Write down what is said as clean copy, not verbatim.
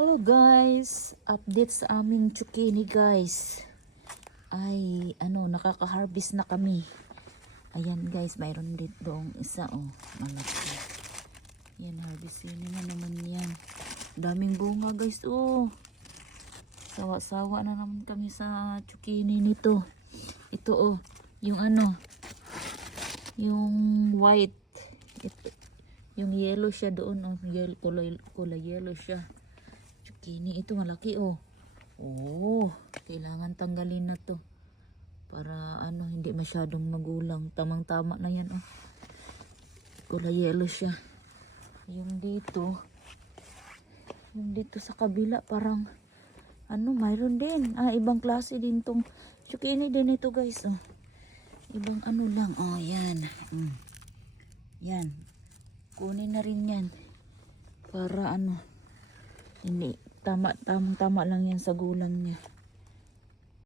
Hello guys, update sa aming zucchini guys. Ay nakaka-harvest na kami. Ayan guys, mayroon dito doong isa malaki. Yan, harvestin na naman yan. Daming bunga guys Sawa-sawa na naman kami sa zucchini nito. Ito yung yung white. Yung yellow siya doon kulay yellow siya. Zucchini ito malaki kailangan tanggalin na to para hindi masyadong magulang. Tamang-tama na yan kulay yellow siya. Yung dito sa kabila parang mayroon din ibang klase din tong zucchini din ito guys ibang lang yan yan, kunin na rin yan para hindi tama lang yan sa gulang niya.